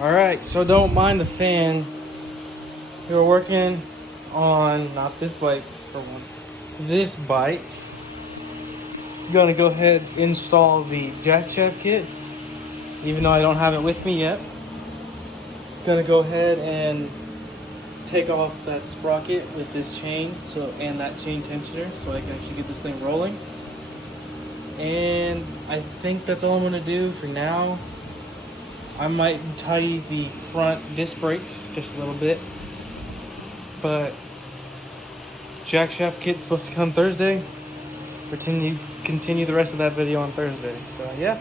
Alright, so don't mind the fan. We were working on, not this bike for once, this bike. Gonna go ahead and install the jackshaft kit, even though I don't have it with me yet. Gonna go ahead and take off that sprocket with this chain and that chain tensioner so I can actually get this thing rolling. And I think that's all I'm gonna do for now. I might tidy the front disc brakes just a little bit, but jackshaft kit's supposed to come Thursday. Continue the rest of that video on Thursday. So yeah.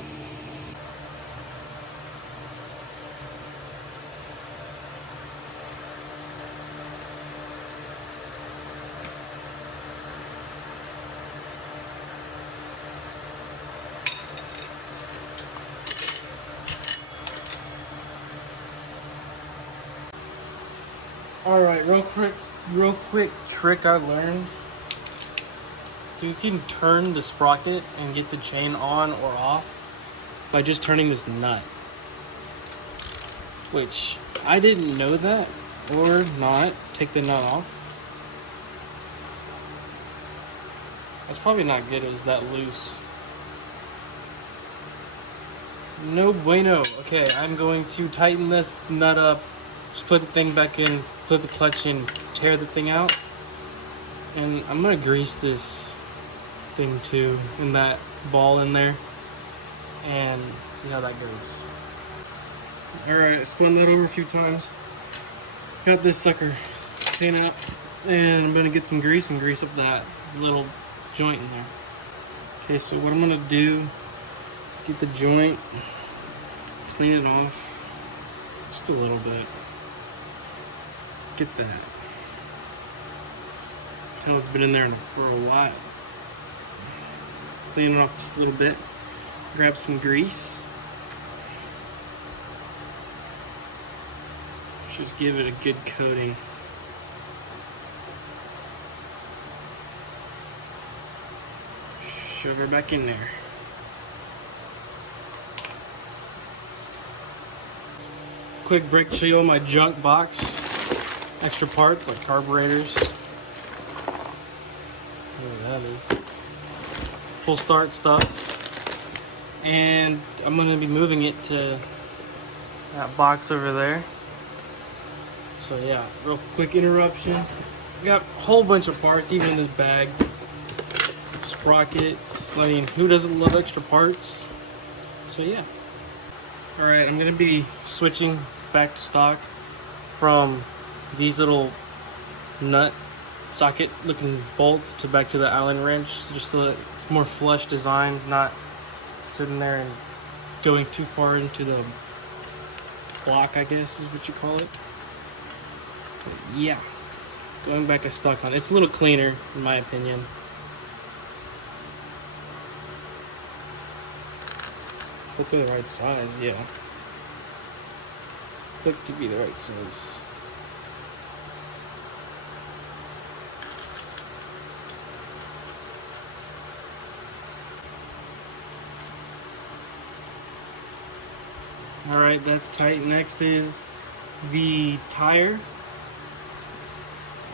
All right, real quick trick I learned. So you can turn the sprocket and get the chain on or off by just turning this nut. Which I didn't know that, or not. Take the nut off. That's probably not good. It was that loose. No bueno. Okay, I'm going to tighten this nut up. Just put the thing back in, put the clutch in, tear the thing out. And I'm gonna grease this thing too, in that ball in there, and see how that goes. Alright, I spun that over a few times. Got this sucker chain up, and I'm gonna get some grease and grease up that little joint in there. Okay, so what I'm gonna do is get the joint, clean it off just a little bit. Get that. Until it's been in there for a while. Clean it off just a little bit. Grab some grease. Just give it a good coating. Shove her back in there. Quick break to show you all my junk box. Extra parts like carburetors. Whatever that is. Full start stuff. And I'm going to be moving it to that box over there. So yeah, real quick interruption. We got a whole bunch of parts, even in this bag. Sprockets. I mean, who doesn't love extra parts? So yeah. Alright, I'm going to be switching back to stock from these little nut socket looking bolts to back to the Allen wrench, just so that it's more flush designs, not sitting there and going too far into the block, I guess is what you call it. But yeah, going back to stock on it. It's a little cleaner in my opinion. Hope they're the right size, yeah. Look to be the right size. Alright, that's tight. Next is the tire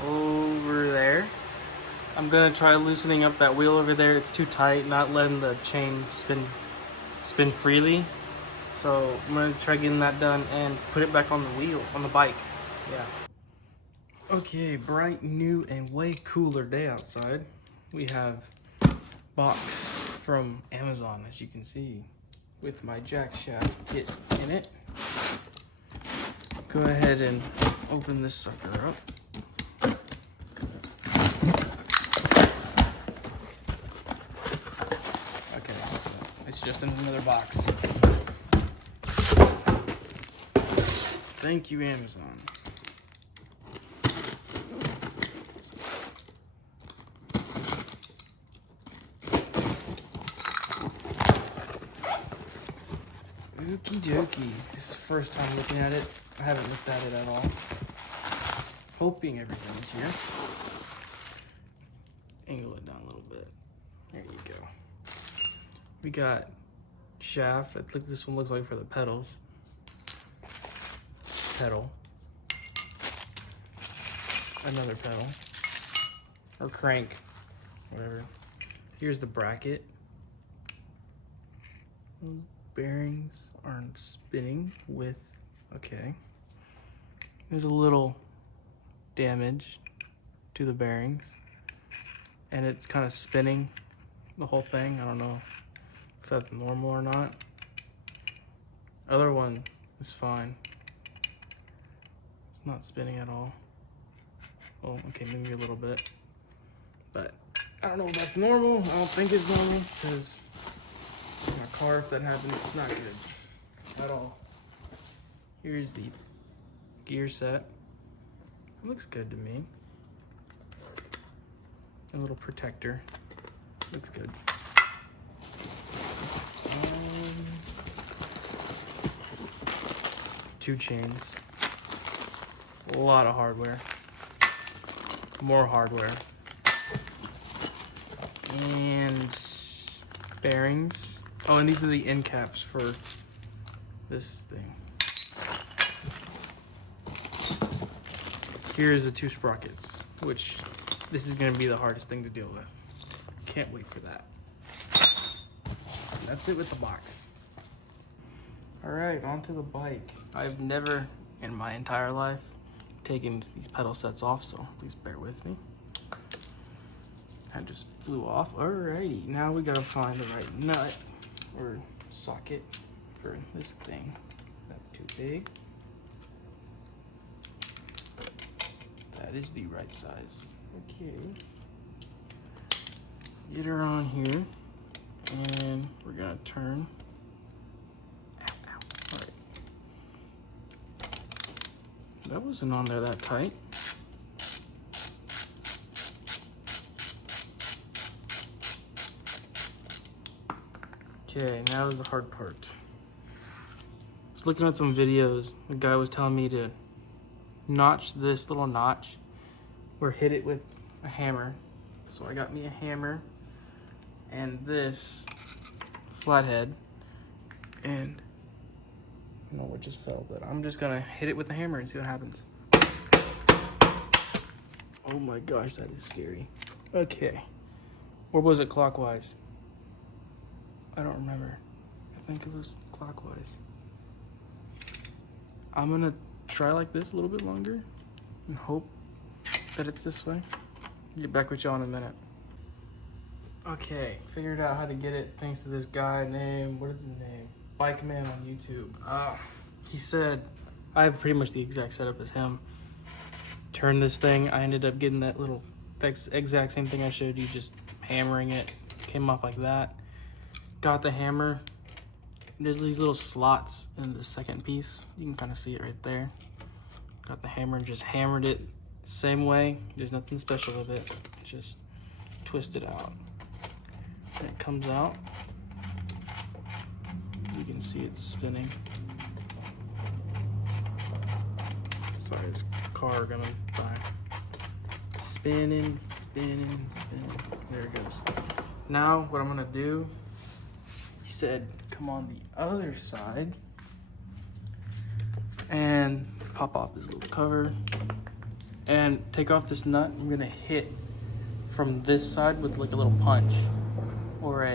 over there. I'm gonna try loosening up that wheel over there. It's too tight, not letting the chain spin freely. So I'm gonna try getting that done and put it back on the wheel, on the bike. Yeah. Okay, bright, new, and way cooler day outside. We have box from Amazon, as you can see, with my jackshaft kit in it. Go ahead and open this sucker up. Okay, it's just in another box. Thank you, Amazon. Okie dokie. This is the first time looking at it. I haven't looked at it at all. Hoping everything's here. Angle it down a little bit. There you go. We got shaft. I think this one looks like for the pedals. pedal, another pedal, or crank, whatever. Here's the bracket. Bearings aren't spinning with, okay. There's a little damage to the bearings, and it's kind of spinning the whole thing. I don't know if that's normal or not. Other one is fine. It's not spinning at all. Oh, okay, maybe a little bit. But I don't know if that's normal. I don't think it's normal, because my car, if that happens, it's not good at all. Here's the gear set. It looks good to me. A little protector. Looks good. Two chains. A lot of hardware. More hardware. And bearings. Oh, and these are the end caps for this thing. Here's the two sprockets, which this is gonna be the hardest thing to deal with. Can't wait for that. That's it with the box. All right, onto the bike. I've never in my entire life taken these pedal sets off, so please bear with me. That just flew off. Alrighty, now we gotta find the right nut or socket for this thing. That's too big. That is the right size. Okay. Get her on here, and we're gonna turn. Ow, ow. All right. That wasn't on there that tight. Okay, now is the hard part. I was looking at some videos. The guy was telling me to notch this little notch or hit it with a hammer. So I got me a hammer and this flathead, and I don't know what just fell, but I'm just gonna hit it with the hammer and see what happens. Oh my gosh, that is scary. Okay, or was it clockwise? I don't remember. I think it was clockwise. I'm gonna try like this a little bit longer and hope that it's this way. Get back with y'all in a minute. Okay, figured out how to get it thanks to this guy named, what is his name? Bike Man on YouTube. He said, I have pretty much the exact setup as him. Turn this thing, I ended up getting that little, exact same thing I showed you, just hammering it. Came off like that. Got the hammer. There's these little slots in the second piece. You can kind of see it right there. Got the hammer and just hammered it same way. There's nothing special with it. Just twist it out. And it comes out. You can see it's spinning. Sorry, there's a car gonna die. Spinning, spinning, spinning. There it goes. Now what I'm gonna do, he said, come on the other side and pop off this little cover and take off this nut. I'm gonna hit from this side with like a little punch or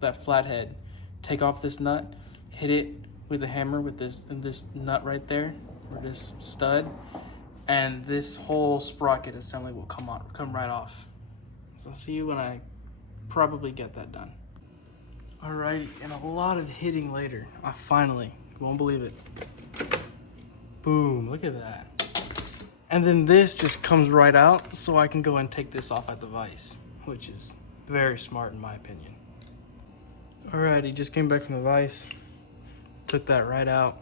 that flathead. Take off this nut, hit it with a hammer with this nut right there, or this stud, and this whole sprocket assembly will come right off. So I'll see you when I probably get that done. Alrighty, and a lot of hitting later. I finally, you won't believe it. Boom, look at that. And then this just comes right out, so I can go and take this off at the vise, which is very smart in my opinion. Alrighty, just came back from the vise. Took that right out.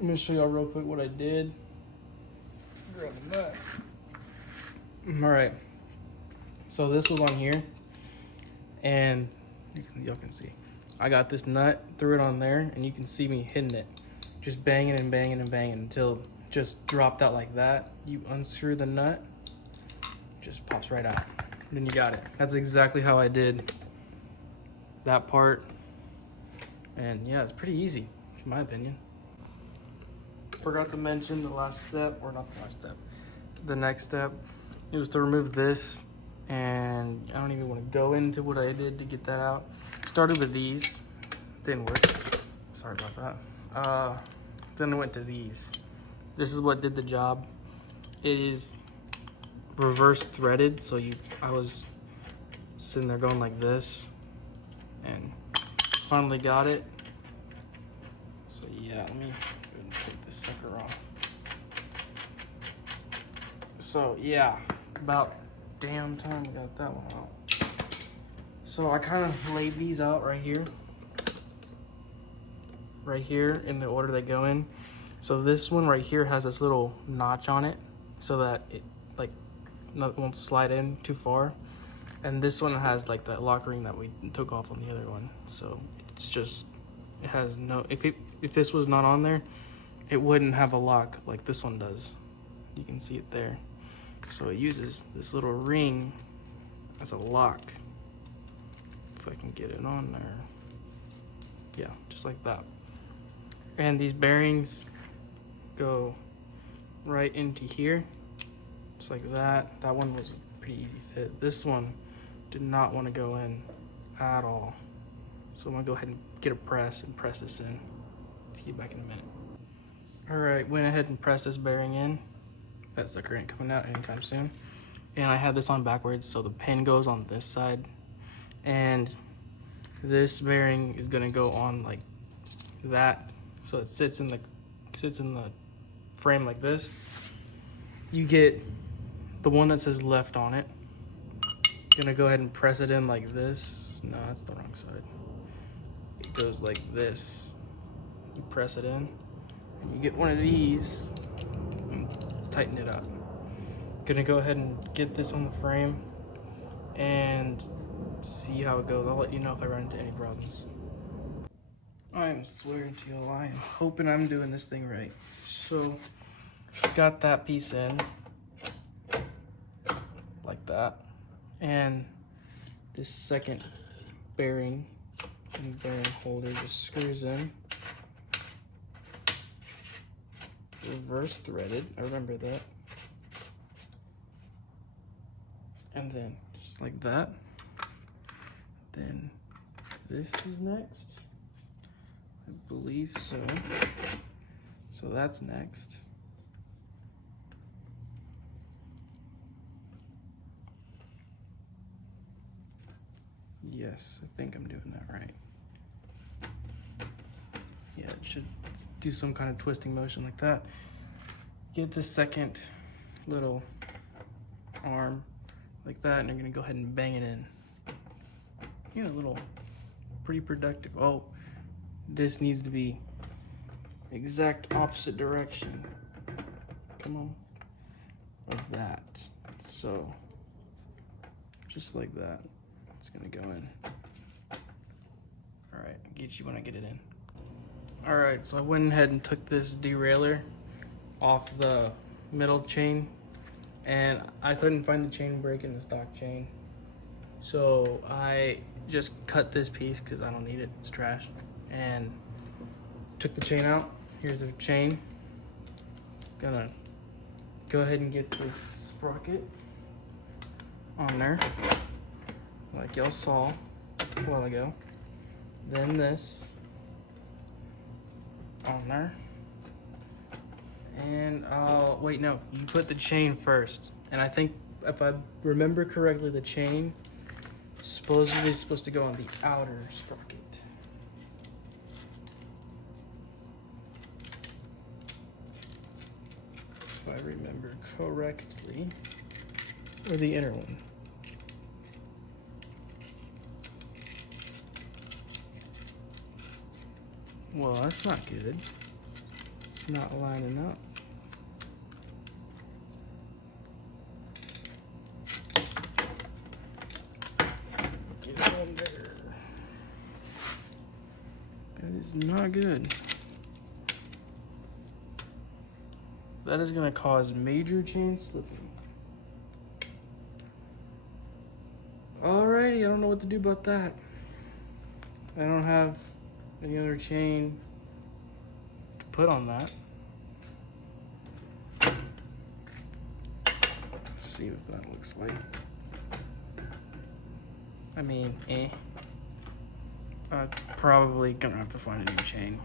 I'm gonna show y'all real quick what I did. Grab the nut. Alright, so this was on here, and y'all can see. I got this nut, threw it on there, and you can see me hitting it. Just banging and banging and banging until it just dropped out like that. You unscrew the nut, just pops right out. Then you got it. That's exactly how I did that part. And yeah, it's pretty easy, in my opinion. forgot to mention the last step, or not the last step, the next step. It was to remove this, and I don't even want to go into what I did to get that out. Started with these, didn't work. Sorry about that. Then I went to these. This is what did the job. It is reverse threaded, so I was sitting there going like this, and finally got it. So yeah, let me go ahead and take this sucker off. So yeah, about damn time we got that one out. So I kind of laid these out right here in the order they go in. So this one right here has this little notch on it so that it like won't slide in too far. And this one has like that lock ring that we took off on the other one. So it's just, it has no, if this was not on there, it wouldn't have a lock like this one does. You can see it there. So it uses this little ring as a lock. If I can get it on there. Yeah, just like that. And these bearings go right into here, just like that. That one was a pretty easy fit. This one did not want to go in at all. So I'm gonna go ahead and get a press and press this in. See you back in a minute. All right, went ahead and pressed this bearing in. That sucker ain't coming out anytime soon. And I have this on backwards, so the pin goes on this side. And this bearing is gonna go on like that. So it sits in the frame like this. You get the one that says left on it. Gonna go ahead and press it in like this. No, that's the wrong side. It goes like this. You press it in, and you get one of these and tighten it up. Gonna go ahead and get this on the frame and see how it goes. I'll let you know if I run into any problems. I am swearing to you, I am hoping I'm doing this thing right. So, got that piece in, like that. And this second bearing and bearing holder just screws in. Reverse threaded, I remember that. And then, just like that. Then, this is next. I believe so. So that's next. Yes, I think I'm doing that right. Yeah, it should do some kind of twisting motion like that. Get the second little arm like that, and you're gonna go ahead and bang it in. Yeah, a little pretty productive. Oh, this needs to be exact opposite direction. Come on. Like that. So, just like that. It's gonna go in. All right, I'll get you when I get it in. All right, so I went ahead and took this derailleur off the middle chain, and I couldn't find the chain break in the stock chain. So I just cut this piece because I don't need it, it's trash. And took the chain out. Here's the chain. Gonna go ahead and get this sprocket on there, like y'all saw a while ago. Then this on there. And wait, no, you put the chain first. And I think if I remember correctly, the chain supposedly is supposed to go on the outer sprocket. If I remember correctly, or the inner one. Well, that's not good. It's not lining up. Get it on there. That is not good. That is gonna cause major chain slipping. Alrighty, I don't know what to do about that. I don't have any other chain to put on that. see what that looks like. I mean, I'm probably gonna have to find a new chain.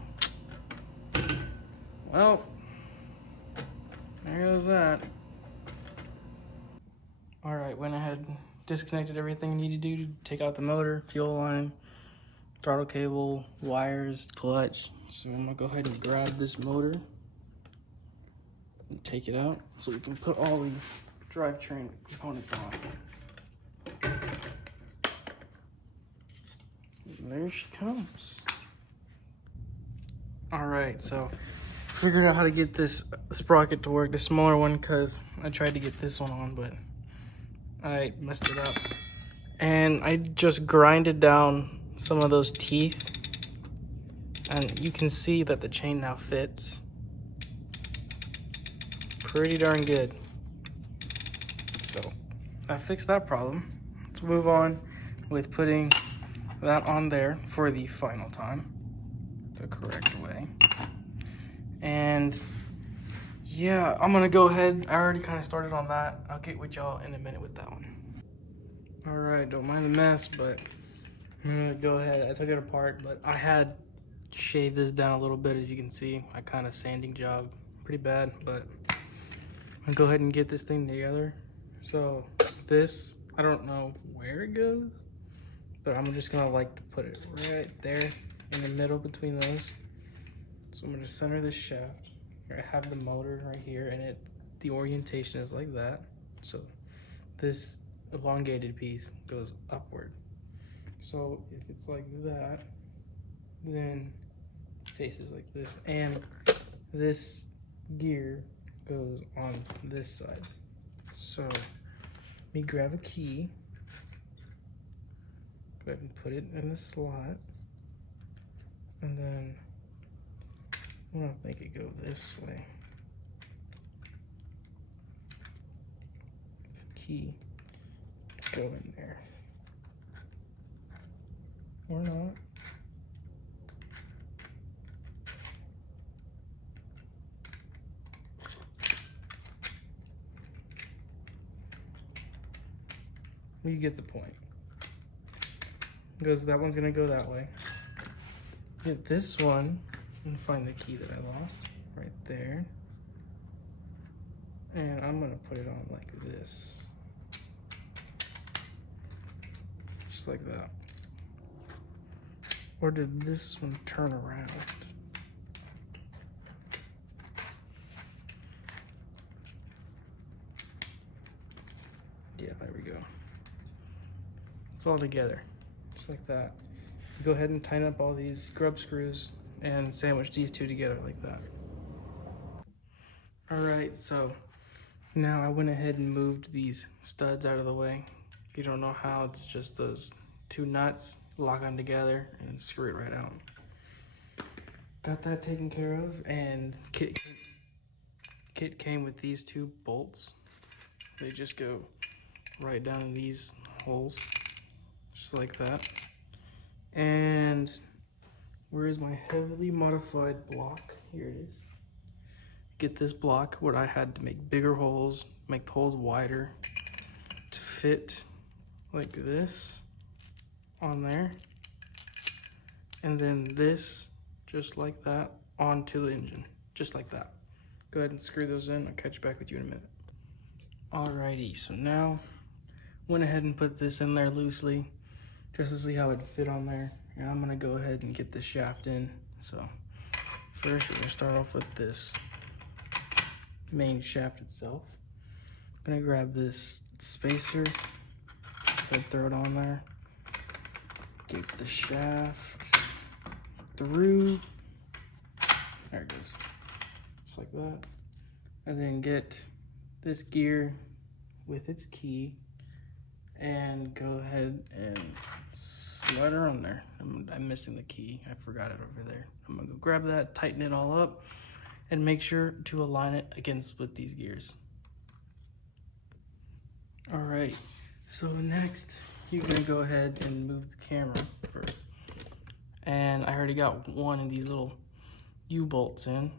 Well, there goes that. All right, went ahead, disconnected everything I need to do to take out the motor, fuel line, throttle cable, wires, clutch. So I'm gonna go ahead and grab this motor and take it out so we can put all the drivetrain components on. And there she comes. All right, so figured out how to get this sprocket to work, the smaller one, because I tried to get this one on, but I messed it up. And I just grinded down some of those teeth, and you can see that the chain now fits pretty darn good. So I fixed that problem. Let's move on with putting that on there for the final time, the correct way. And yeah, I'm gonna go ahead. I already kind of started on that. I'll get with y'all in a minute with that one. All right, don't mind the mess, but I'm gonna go ahead. I took it apart, but I had shaved this down a little bit, as you can see. I kind of sanding job pretty bad, but I'll go ahead and get this thing together. So this, I don't know where it goes, but I'm just gonna like to put it right there in the middle between those. So I'm gonna center this shaft. I have the motor right here, and the orientation is like that. So this elongated piece goes upward. So if it's like that, then it faces like this, and this gear goes on this side. So let me grab a key, go ahead and put it in the slot, and then I'm gonna make it go this way. Key, go in there. Or not. You get the point. Because that one's gonna go that way. Get this one and find the key that I lost right there. And I'm gonna put it on like this. Just like that. Or did this one turn around? Yeah, there we go. It's all together, just like that. Go ahead and tighten up all these grub screws and sandwich these two together like that. All right, so now I went ahead and moved these studs out of the way. If you don't know how, it's just those two nuts, lock them together and screw it right out. Got that taken care of, and kit came with these two bolts. They just go right down in these holes, just like that. And where is my heavily modified block? Here it is. Get this block where I had to make bigger holes, make the holes wider to fit like this on there. And then this, just like that, onto the engine, just like that. Go ahead and screw those in. I'll catch back with you in a minute. Alrighty, so now went ahead and put this in there loosely just to see how it fit on there. And I'm gonna go ahead and get the shaft in. So first we're gonna start off with this main shaft itself. I'm gonna grab this spacer, throw it on there, get the shaft through, there it goes, just like that. And then get this gear with its key and go ahead and slide her on there. I'm missing the key, I forgot it over there. I'm gonna go grab that, tighten it all up, and make sure to align it against with these gears. All right, so next you're gonna go ahead and move the camera first. And I already got one of these little U-bolts in,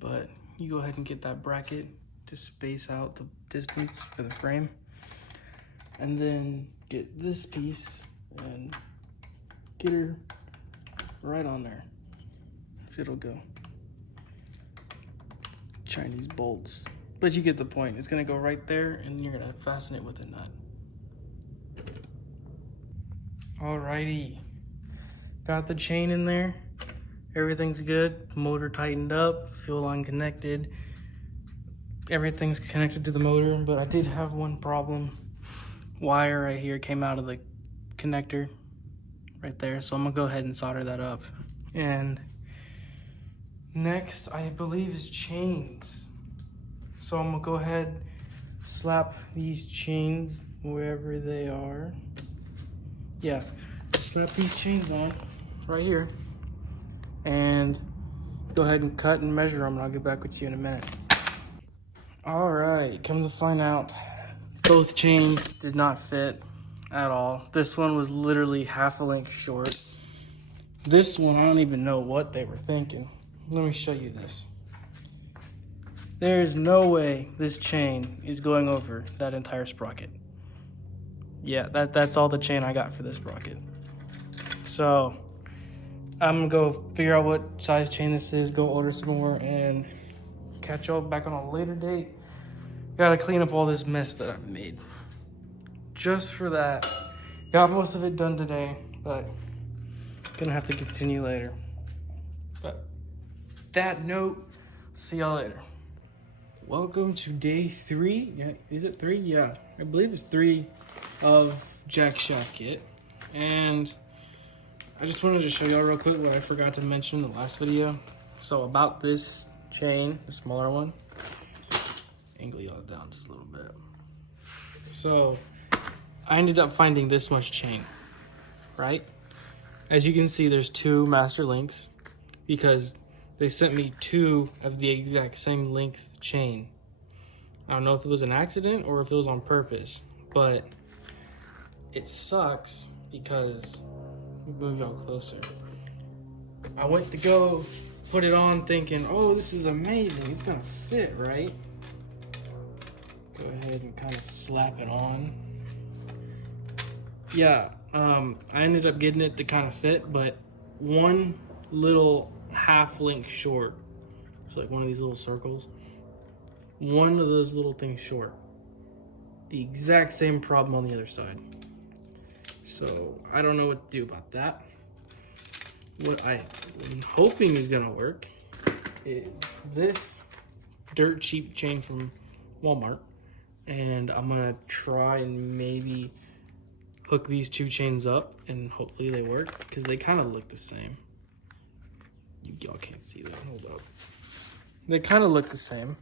but you go ahead and get that bracket to space out the distance for the frame. and then get this piece and get her right on there. It'll go. Chinese bolts. But you get the point. It's gonna go right there and you're gonna fasten it with a nut. Alrighty. Got the chain in there. Everything's good. Motor tightened up, fuel line connected. Everything's connected to the motor, but I did have one problem. Wire right here came out of the connector right there, so I'm gonna go ahead and solder that up. And next, I believe, is chains. So I'm gonna go ahead, slap these chains wherever they are. Yeah, slap these chains on right here, and go ahead and cut and measure them, and I'll get back with you in a minute. All right, come to find out, both chains did not fit at all. This one was literally half a length short. This one, I don't even know what they were thinking. Let me show you this. There's no way this chain is going over that entire sprocket. Yeah, that's all the chain I got for this sprocket. So I'm gonna go figure out what size chain this is, go order some more, and catch y'all back on a later date. Gotta clean up all this mess that I've made. Just for that. Got most of it done today, but gonna have to continue later. But that note, see y'all later. Welcome to day 3. Yeah, is it 3? Yeah, I believe it's 3 of Jackshaft kit. And I just wanted to show y'all real quick what I forgot to mention in the last video. So about this chain, the smaller one, angle y'all down just a little bit. So I ended up finding this much chain, right? As you can see, there's 2 master links because they sent me 2 of the exact same length chain. I don't know if it was an accident or if it was on purpose, but it sucks because, let me move y'all closer. I went to go put it on thinking, oh, this is amazing, it's gonna fit, right? Go ahead and kind of slap it on. Yeah, I ended up getting it to kind of fit, but one little half link short. It's like one of these little circles. One of those little things short. The exact same problem on the other side. So I don't know what to do about that. What I'm hoping is gonna work is this dirt cheap chain from Walmart. And I'm gonna try and maybe hook these 2 chains up and hopefully they work because they kind of look the same. Y'all can't see that, hold up. They kind of look the same.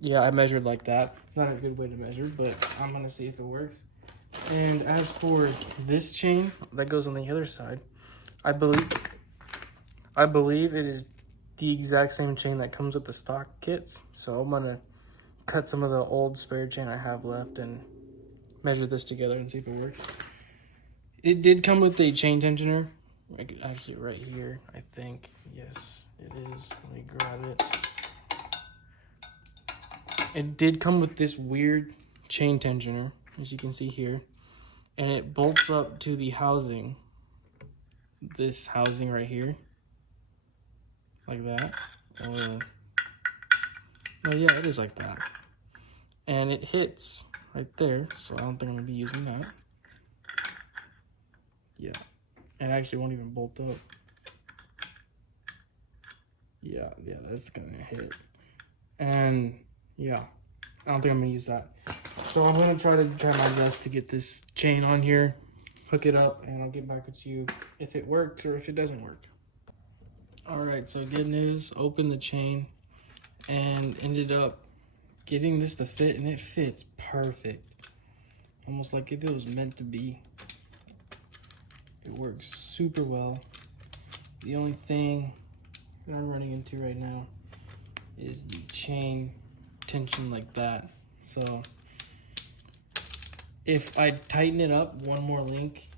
Yeah, I measured like that. Not a good way to measure, but I'm gonna see if it works. And as for this chain that goes on the other side, I believe it is the exact same chain that comes with the stock kits. So I'm gonna cut some of the old spare chain I have left and measure this together and see if it works. It did come with a chain tensioner. Actually right here, I think. Yes, it is. Let me grab it. It did come with this weird chain tensioner, as you can see here. And it bolts up to the housing. This housing right here. Like that. Or, no, yeah, it is like that. And it hits right there, so I don't think I'm gonna be using that. Yeah, and actually won't even bolt up. Yeah, that's gonna hit. And yeah, I don't think I'm gonna use that. So I'm gonna try my best to get this chain on here, hook it up, and I'll get back with you if it works or if it doesn't work. All right, so good news, opened the chain and ended up getting this to fit, and it fits perfect. Almost like if it was meant to be. It works super well. The only thing that I'm running into right now is the chain tension like that. So if I tighten it up one more link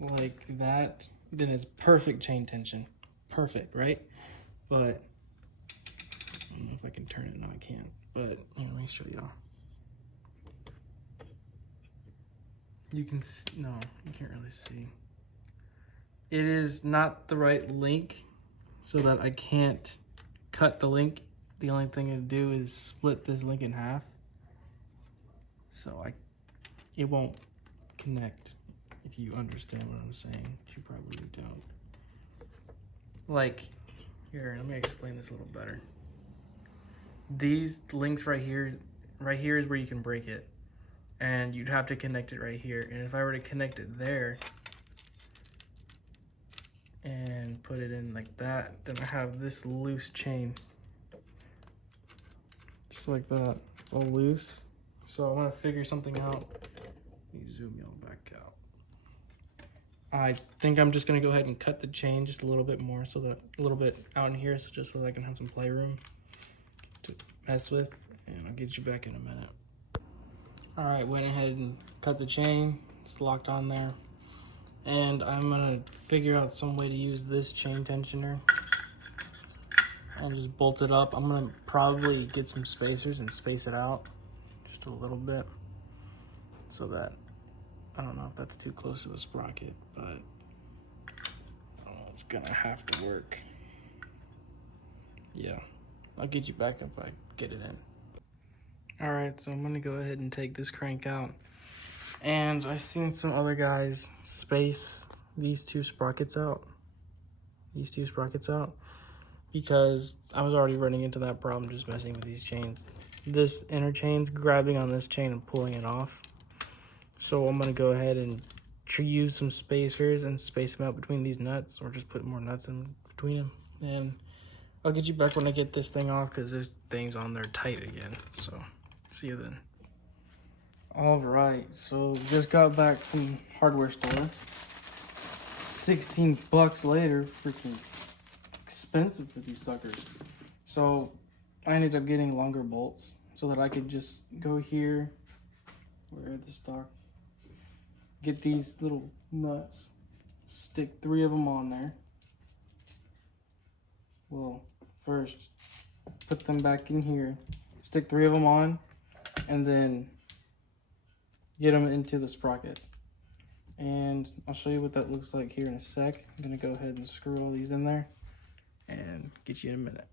like that, then it's perfect chain tension. Perfect, right? But I don't know if I can turn it. No, I can't. But here, let me show y'all. You can no, you can't really see. It is not the right link, so that I can't cut the link. The only thing to do is split this link in half. So it won't connect, if you understand what I'm saying. You probably don't. Like, here, let me explain this a little better. These links right here is where you can break it. And you'd have to connect it right here. And if I were to connect it there and put it in like that, then I have this loose chain. Just like that, it's all loose. So I want to figure something out. Let me zoom y'all back out. I think I'm just gonna go ahead and cut the chain just a little bit more, so that a little bit out in here, so just so that I can have some playroom to mess with, and I'll get you back in a minute. All right, went ahead and cut the chain. It's locked on there. And I'm gonna figure out some way to use this chain tensioner and just bolt it up. I'm gonna probably get some spacers and space it out just a little bit, so that, I don't know if that's too close to the sprocket, but I don't know, it's gonna have to work. Yeah, I'll get you back if I get it in. All right, so I'm gonna go ahead and take this crank out. And I've seen some other guys space these two sprockets out. Because I was already running into that problem just messing with these chains. This inner chain's grabbing on this chain and pulling it off. So I'm gonna go ahead and use some spacers and space them out between these nuts, or just put more nuts in between them. And I'll get you back when I get this thing off, because this thing's on there tight again. So see you then. All right, so just got back from hardware store. 16 bucks later, freaking expensive for these suckers. So I ended up getting longer bolts so that I could just go here, where the stock, get these little nuts, stick 3 of them on there. Well, first put them back in here, stick 3 of them on, and then get them into the sprocket. And I'll show you what that looks like here in a sec. I'm gonna go ahead and screw all these in there and get you in a minute.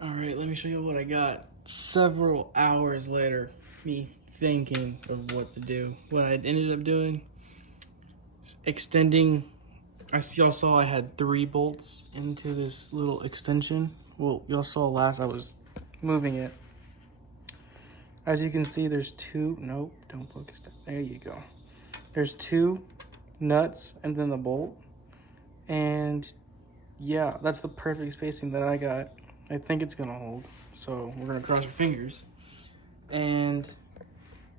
All right, let me show you what I got. Several hours later, me thinking of what to do. What I ended up doing, extending, y'all saw I had 3 bolts into this little extension. Well, y'all saw last I was moving it. As you can see, there's 2, nope, don't focus that. There you go. There's 2 nuts and then the bolt. And yeah, that's the perfect spacing that I got. I think it's gonna hold. So we're gonna cross our fingers. And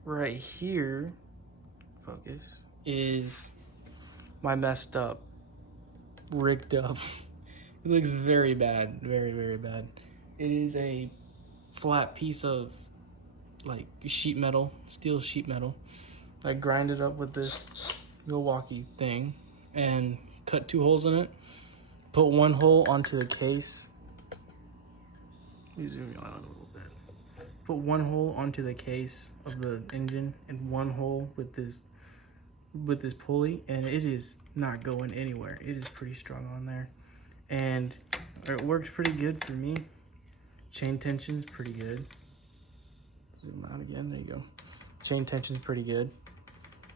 right here, focus, is my messed up, rigged up. It looks very bad, very, very bad. It is a flat piece of like sheet metal, steel sheet metal. I grind it up with this Milwaukee thing and cut 2 holes in it. Put 1 hole onto the case. Let me zoom you out a little bit. Put 1 hole onto the case of the engine and 1 hole with this pulley, and it is not going anywhere. It is pretty strong on there, and it works pretty good for me. Chain tension's pretty good. Zoom out again, there you go. Chain tension's pretty good.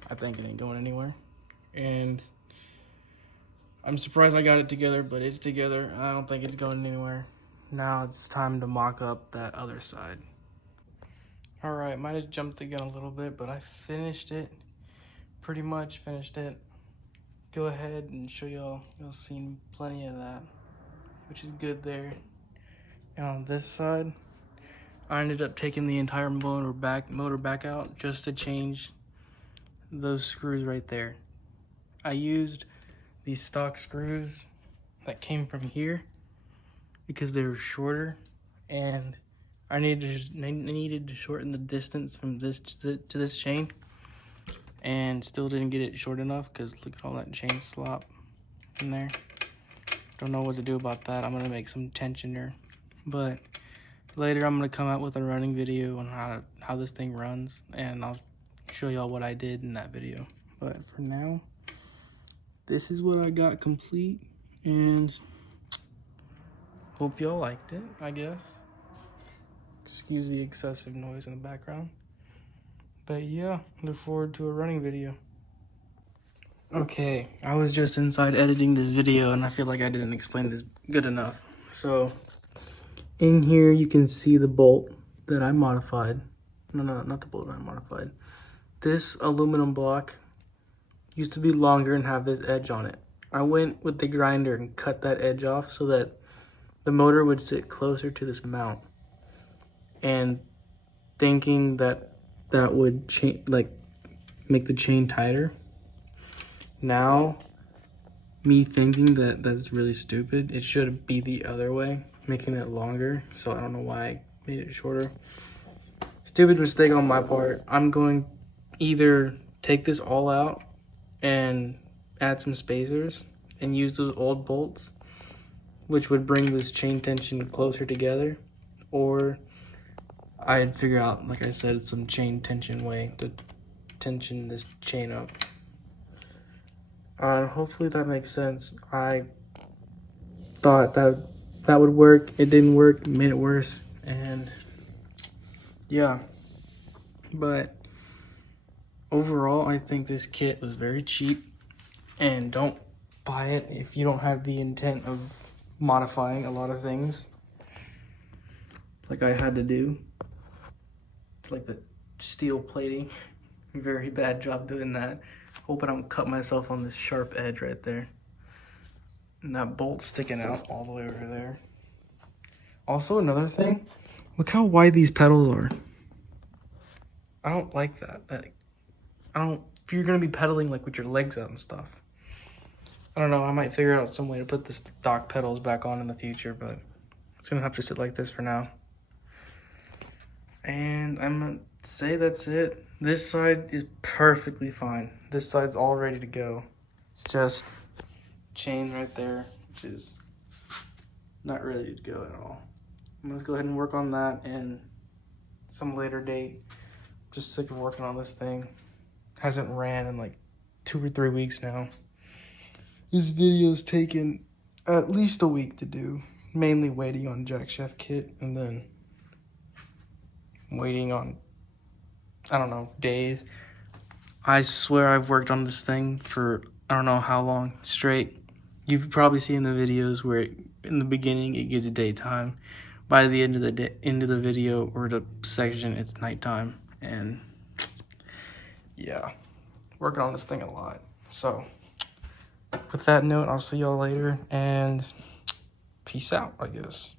I think it ain't going anywhere. And I'm surprised I got it together, but it's together. I don't think it's going anywhere. Now it's time to mock up that other side. All right, might have jumped the gun a little bit, but I finished it. Pretty much finished it. Go ahead and show y'all. Y'all seen plenty of that, which is good there. And on this side, I ended up taking the entire motor back out just to change those screws right there. I used these stock screws that came from here because they were shorter, and I needed to shorten the distance from this to this chain, and still didn't get it short enough because look at all that chain slop in there. Don't know what to do about that. I'm gonna make some tensioner, but later I'm gonna come out with a running video on how this thing runs, and I'll show y'all what I did in that video. But for now, this is what I got complete, and hope y'all liked it, I guess. Excuse the excessive noise in the background. But yeah, look forward to a running video. Okay, I was just inside editing this video and I feel like I didn't explain this good enough. So, in here you can see the bolt that I modified. No, not the bolt that I modified. This aluminum block used to be longer and have this edge on it. I went with the grinder and cut that edge off so that the motor would sit closer to this mount. And thinking that that would make the chain tighter. Now, me thinking that that's really stupid. It should be the other way, making it longer. So I don't know why I made it shorter. Stupid mistake on my part. I'm going either take this all out and add some spacers and use those old bolts, which would bring this chain tension closer together, or I'd figure out, like I said, some chain tension way to tension this chain up. Hopefully that makes sense. I thought that would work. It didn't work. It made it worse. And yeah, but overall, I think this kit was very cheap. And don't buy it if you don't have the intent of modifying a lot of things, like I had to do. It's like the steel plating. Very bad job doing that. Hope I don't cut myself on this sharp edge right there. And that bolt sticking out all the way over there. Also, another thing, look how wide these pedals are. I don't like that. If you're gonna be pedaling like with your legs out and stuff. I don't know, I might figure out some way to put the stock pedals back on in the future, but it's gonna have to sit like this for now. And I'm gonna say that's it. This side is perfectly fine. This side's all ready to go. It's just chain right there, which is not ready to go at all. I'm gonna go ahead and work on that in some later date. Just sick of working on this thing. Hasn't ran in like 2 or 3 weeks now. This video's taken at least a week to do. Mainly waiting on Jackshaft kit and then waiting on, I don't know, days. I swear I've worked on this thing for I don't know how long straight. You've probably seen the videos where in the beginning it gives daytime. By the end of the video or the section, it's nighttime. And yeah, working on this thing a lot. So with that note, I'll see y'all later and peace out, I guess.